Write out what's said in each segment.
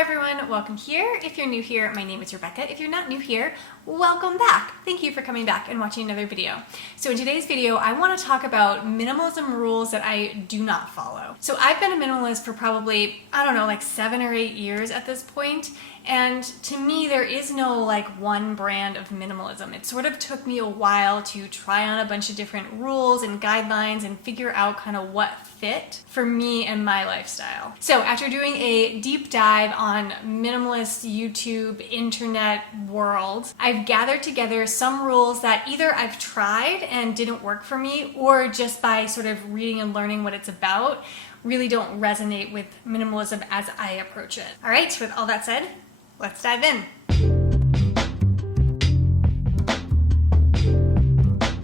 Hi everyone, welcome here. If you're new here, my name is Rebecca. If you're not new here, welcome back. Thank you for coming back and watching another video. So in today's video, I want to talk about minimalism rules that I do not follow. So I've been a minimalist for probably, I don't know, like 7 or 8 years at this point. And to me, there is no like one brand of minimalism. It sort of took me a while to try on a bunch of different rules and guidelines and figure out kind of what fit for me and my lifestyle. So after doing a deep dive on minimalist YouTube internet world, I've gathered together some rules that either I've tried and didn't work for me, or just by sort of reading and learning what it's about, really don't resonate with minimalism as I approach it. All right, with all that said, let's dive in.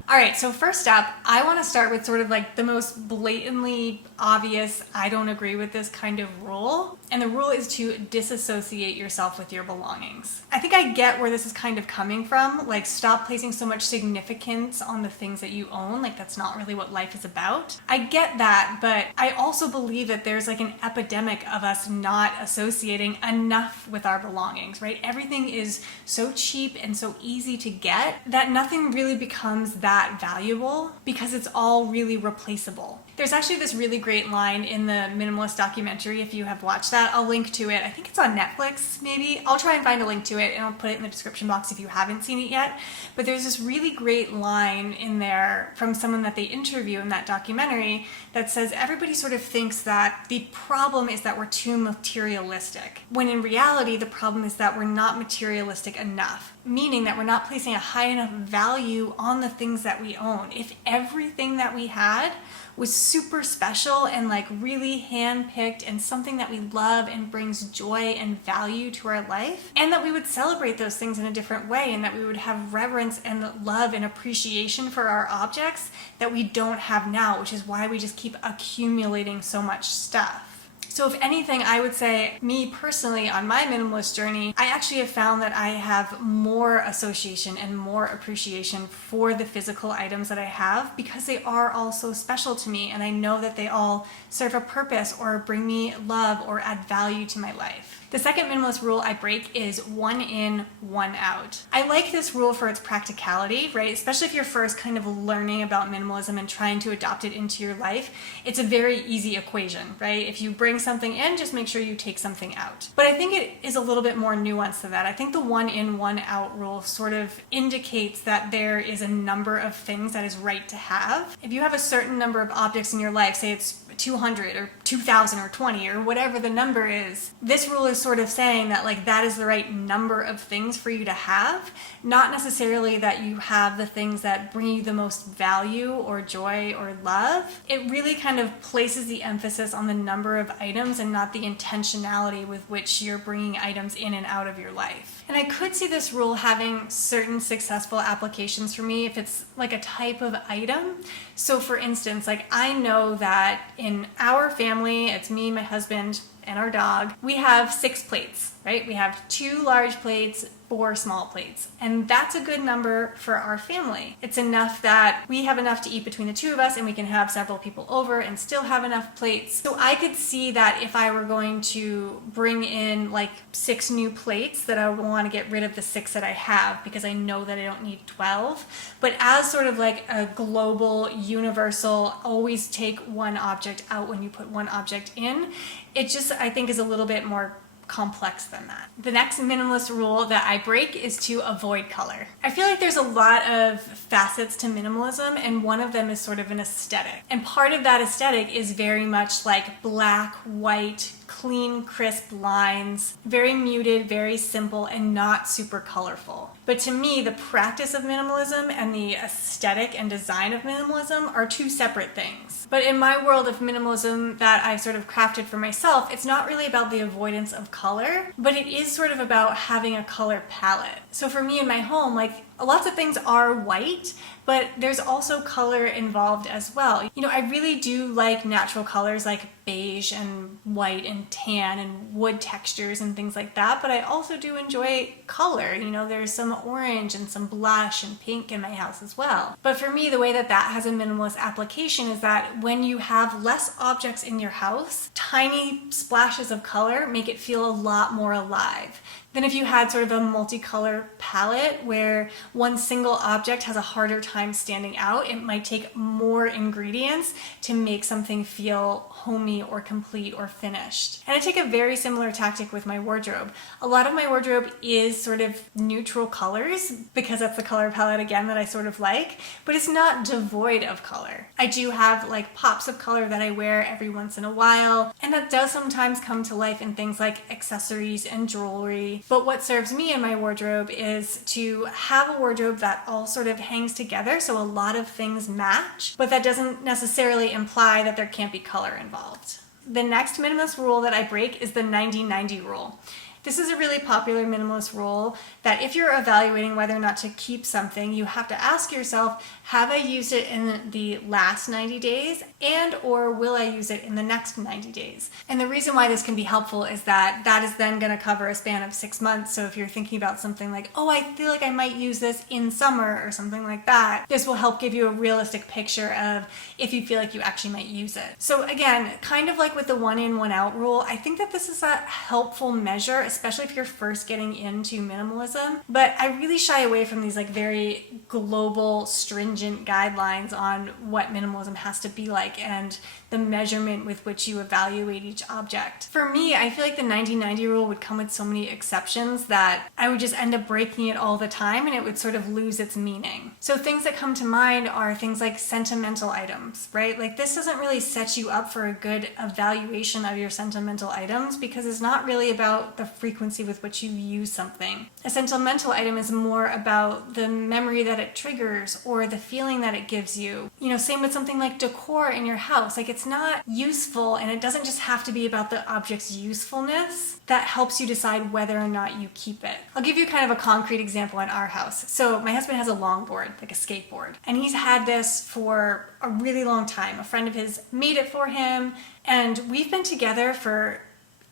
All right, so first up, I want to start with sort of like the most blatantly obvious, I don't agree with this kind of rule. And the rule is to disassociate yourself with your belongings. I think I get where this is kind of coming from, like stop placing so much significance on the things that you own, like that's not really what life is about. I get that, but I also believe that there's like an epidemic of us not associating enough with our belongings, right? Everything is so cheap and so easy to get that nothing really becomes that valuable because it's all really replaceable. There's actually this really great line in the Minimalist documentary, if you have watched that. I'll link to it. I think it's on Netflix, maybe. I'll try and find a link to it and I'll put it in the description box if you haven't seen it yet. But there's this really great line in there from someone that they interview in that documentary that says everybody sort of thinks that the problem is that we're too materialistic, when in reality the problem is that we're not materialistic enough. Meaning that we're not placing a high enough value on the things that we own. If everything that we had was super special and like really hand-picked and something that we love and brings joy and value to our life, and that we would celebrate those things in a different way, and that we would have reverence and love and appreciation for our objects that we don't have now, which is why we just keep accumulating so much stuff. So if anything, I would say, me personally, on my minimalist journey, I actually have found that I have more association and more appreciation for the physical items that I have because they are all so special to me, and I know that they all serve a purpose or bring me love or add value to my life. The second minimalist rule I break is 1 in, 1 out. I like this rule for its practicality, right? Especially if you're first kind of learning about minimalism and trying to adopt it into your life. It's a very easy equation, right? If you bring something in, just make sure you take something out. But I think it is a little bit more nuanced than that. I think the 1 in, 1 out rule sort of indicates that there is a number of things that is right to have. If you have a certain number of objects in your life, say it's 200 or 2,000 or 20 or whatever the number is, this rule is sort of saying that like that is the right number of things for you to have, not necessarily that you have the things that bring you the most value or joy or love. It really kind of places the emphasis on the number of items and not the intentionality with which you're bringing items in and out of your life. And I could see this rule having certain successful applications for me if it's like a type of item. So for instance, like I know that in our family, it's me, my husband, and our dog, we have 6 plates, right? We have 2 large plates, 4 small plates. And that's a good number for our family. It's enough that we have enough to eat between the 2 of us, and we can have several people over and still have enough plates. So I could see that if I were going to bring in like 6 new plates, that I would want to get rid of the 6 that I have because I know that I don't need 12. But as sort of like a global, universal, always take one object out when you put one object in, it just, I think, is a little bit more complex than that. The next minimalist rule that I break is to avoid color. I feel like there's a lot of facets to minimalism, and one of them is sort of an aesthetic. And part of that aesthetic is very much like black, white, clean, crisp lines, very muted, very simple, and not super colorful. But to me, the practice of minimalism and the aesthetic and design of minimalism are 2 separate things. But in my world of minimalism that I've sort of crafted for myself, it's not really about the avoidance of color, but it is sort of about having a color palette. So for me in my home, like lots of things are white, but there's also color involved as well. You know, I really do like natural colors like beige and white and tan and wood textures and things like that, but I also do enjoy color. You know, there's some orange and some blush and pink in my house as well. But for me, the way that that has a minimalist application is that when you have less objects in your house, tiny splashes of color make it feel a lot more alive than if you had sort of a multicolor palette where one single object has a harder time standing out. It might take more ingredients to make something feel homey or complete or finished. And I take a very similar tactic with my wardrobe. A lot of my wardrobe is sort of neutral colors because that's the color palette again that I sort of like, but it's not devoid of color. I do have like pops of color that I wear every once in a while, and that does sometimes come to life in things like accessories and jewelry. But what serves me in my wardrobe is to have a wardrobe that all sort of hangs together, so a lot of things match, but that doesn't necessarily imply that there can't be color involved. The next minimalist rule that I break is the 90-90 rule. This is a really popular minimalist rule that if you're evaluating whether or not to keep something, you have to ask yourself, have I used it in the last 90 days and or will I use it in the next 90 days? And the reason why this can be helpful is that that is then going to cover a span of 6 months. So if you're thinking about something like, oh, I feel like I might use this in summer or something like that, this will help give you a realistic picture of if you feel like you actually might use it. So again, kind of like with the 1 in, 1 out rule, I think that this is a helpful measure, especially if you're first getting into minimalism. But I really shy away from these like very global, stringent guidelines on what minimalism has to be like and the measurement with which you evaluate each object. For me, I feel like the 90-90 rule would come with so many exceptions that I would just end up breaking it all the time and it would sort of lose its meaning. So things that come to mind are things like sentimental items, right? Like this doesn't really set you up for a good evaluation of your sentimental items because it's not really about the frequency with which you use something. A sentimental item is more about the memory that it triggers or the feeling that it gives you. You know, same with something like decor in your house. Like it's not useful and it doesn't just have to be about the object's usefulness that helps you decide whether or not you keep it. I'll give you kind of a concrete example in our house. So my husband has a longboard, like a skateboard, and he's had this for a really long time. A friend of his made it for him, and we've been together for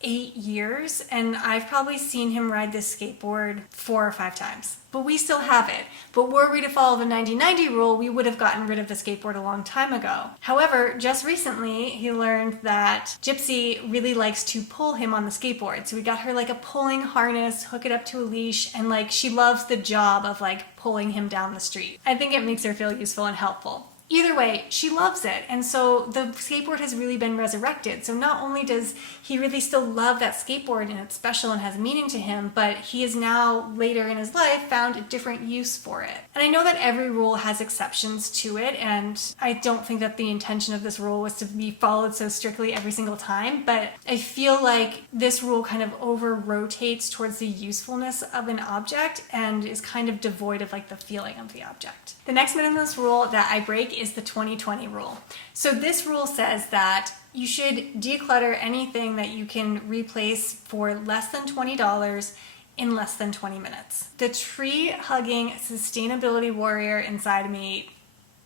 8 years, and I've probably seen him ride this skateboard 4 or 5 times. But we still have it. But were we to follow the 90-90 rule, we would have gotten rid of the skateboard a long time ago. However, just recently, he learned that Gypsy really likes to pull him on the skateboard. So we got her like a pulling harness, hook it up to a leash, and like she loves the job of like pulling him down the street. I think it makes her feel useful and helpful. Either way, she loves it, and so the skateboard has really been resurrected. So not only does he really still love that skateboard and it's special and has meaning to him, but he has now, later in his life, found a different use for it. And I know that every rule has exceptions to it, and I don't think that the intention of this rule was to be followed so strictly every single time, but I feel like this rule kind of over-rotates towards the usefulness of an object and is kind of devoid of like the feeling of the object. The next minimalist rule that I break is the 20-20 rule. So this rule says that you should declutter anything that you can replace for less than $20 in less than 20 minutes. The tree-hugging sustainability warrior inside of me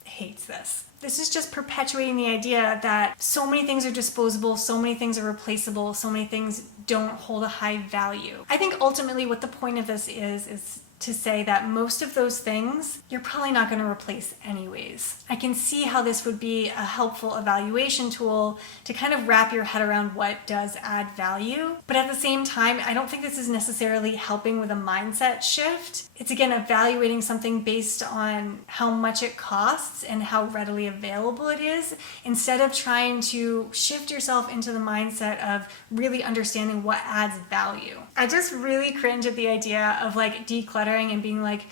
hates this. This is just perpetuating the idea that so many things are disposable, so many things are replaceable, so many things don't hold a high value. I think ultimately what the point of this is to say that most of those things you're probably not going to replace anyways. I can see how this would be a helpful evaluation tool to kind of wrap your head around what does add value. But at the same time, I don't think this is necessarily helping with a mindset shift. It's again evaluating something based on how much it costs and how readily available it is, instead of trying to shift yourself into the mindset of really understanding what adds value. I just really cringe at the idea of like decluttering and being like,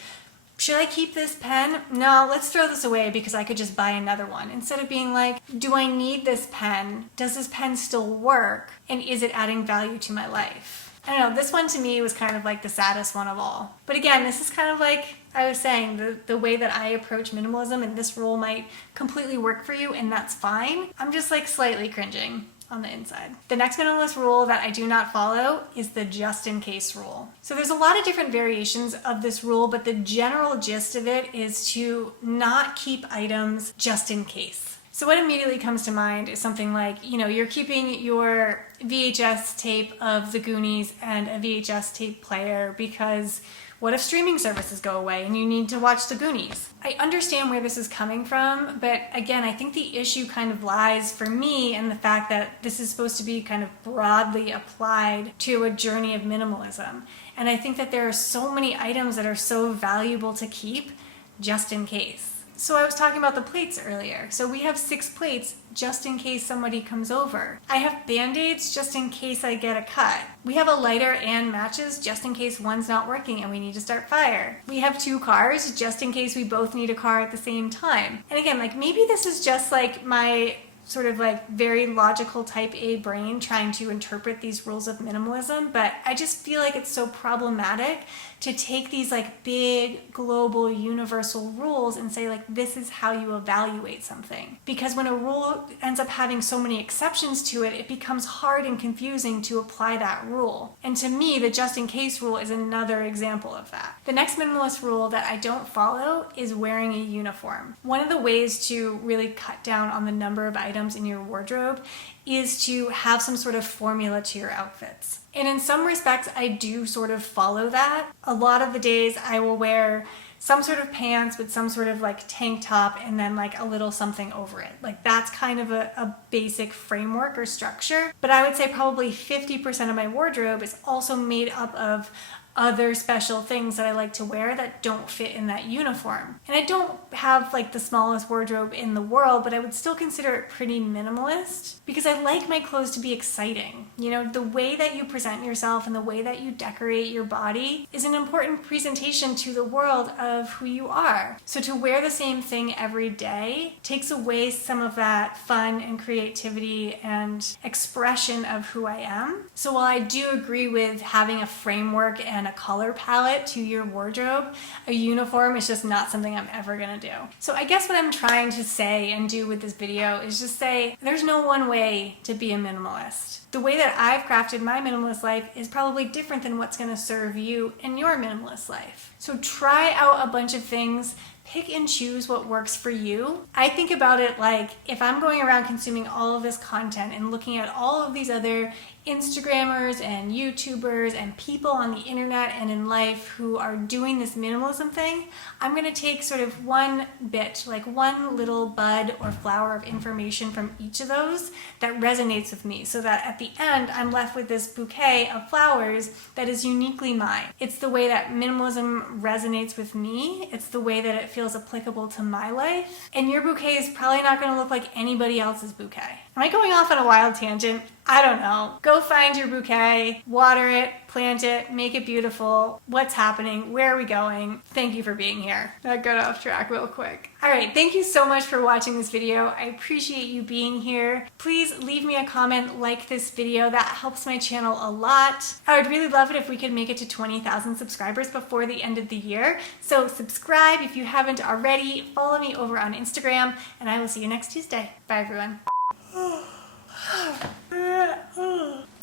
should I keep this pen? No, let's throw this away because I could just buy another one. Instead of being like, do I need this pen? Does this pen still work? And is it adding value to my life? I don't know, this one to me was kind of like the saddest one of all. But again, this is kind of like I was saying, the way that I approach minimalism, and this rule might completely work for you, and that's fine. I'm just like slightly cringing on the inside. The next minimalist rule that I do not follow is the just in case rule. So there's a lot of different variations of this rule, but the general gist of it is to not keep items just in case. So what immediately comes to mind is something like, you're keeping your VHS tape of The Goonies and a VHS tape player because what if streaming services go away and you need to watch The Goonies? I understand where this is coming from, but again, I think the issue kind of lies for me in the fact that this is supposed to be kind of broadly applied to a journey of minimalism. And I think that there are so many items that are so valuable to keep just in case. So I was talking about the plates earlier. So we have 6 plates just in case somebody comes over. I have Band-Aids just in case I get a cut. We have a lighter and matches just in case one's not working and we need to start fire. We have 2 cars just in case we both need a car at the same time. And again, like maybe this is just like my sort of like very logical type A brain trying to interpret these rules of minimalism, but I just feel like it's so problematic to take these like big global universal rules and say like this is how you evaluate something. Because when a rule ends up having so many exceptions to it, it becomes hard and confusing to apply that rule. And to me, the just in case rule is another example of that. The next minimalist rule that I don't follow is wearing a uniform. One of the ways to really cut down on the number of items in your wardrobe is to have some sort of formula to your outfits. And in some respects, I do sort of follow that. A lot of the days I will wear some sort of pants with some sort of like tank top and then like a little something over it. Like that's kind of a basic framework or structure. But I would say probably 50% of my wardrobe is also made up of other special things that I like to wear that don't fit in that uniform. And I don't have like the smallest wardrobe in the world, but I would still consider it pretty minimalist because I like my clothes to be exciting. The way that you present yourself and the way that you decorate your body is an important presentation to the world of who you are. So to wear the same thing every day takes away some of that fun and creativity and expression of who I am. So while I do agree with having a framework and a color palette to your wardrobe, a uniform is just not something I'm ever gonna do. So I guess what I'm trying to say and do with this video is just say there's no one way to be a minimalist. The way that I've crafted my minimalist life is probably different than what's gonna serve you in your minimalist life. So try out a bunch of things, pick and choose what works for you. I think about it like if I'm going around consuming all of this content and looking at all of these other Instagrammers and YouTubers and people on the internet and in life who are doing this minimalism thing, I'm gonna take sort of one bit, like one little bud or flower of information from each of those that resonates with me so that at the end I'm left with this bouquet of flowers that is uniquely mine. It's the way that minimalism resonates with me. It's the way that it feels applicable to my life. And your bouquet is probably not gonna look like anybody else's bouquet. Am I going off on a wild tangent? I don't know. Go find your bouquet, water it, plant it, make it beautiful. What's happening? Where are we going? Thank you for being here. That got off track real quick. All right, thank you so much for watching this video. I appreciate you being here. Please leave me a comment, like this video. That helps my channel a lot. I would really love it if we could make it to 20,000 subscribers before the end of the year. So subscribe if you haven't already. Follow me over on Instagram, and I will see you next Tuesday. Bye, everyone.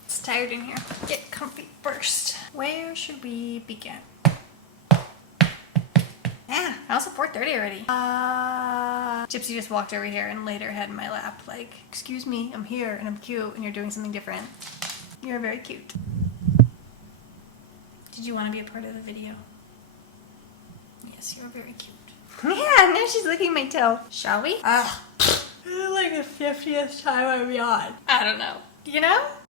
It's tired in here. Get comfy first. Where should we begin? Yeah, also 4:30 already. Gypsy just walked over here and laid her head in my lap like, excuse me, I'm here and I'm cute and you're doing something different. You're very cute. Did you want to be a part of the video? Yes, you're very cute. Yeah, now she's licking my toe. Shall we? This is like the 50th time I'm yawned. I don't know.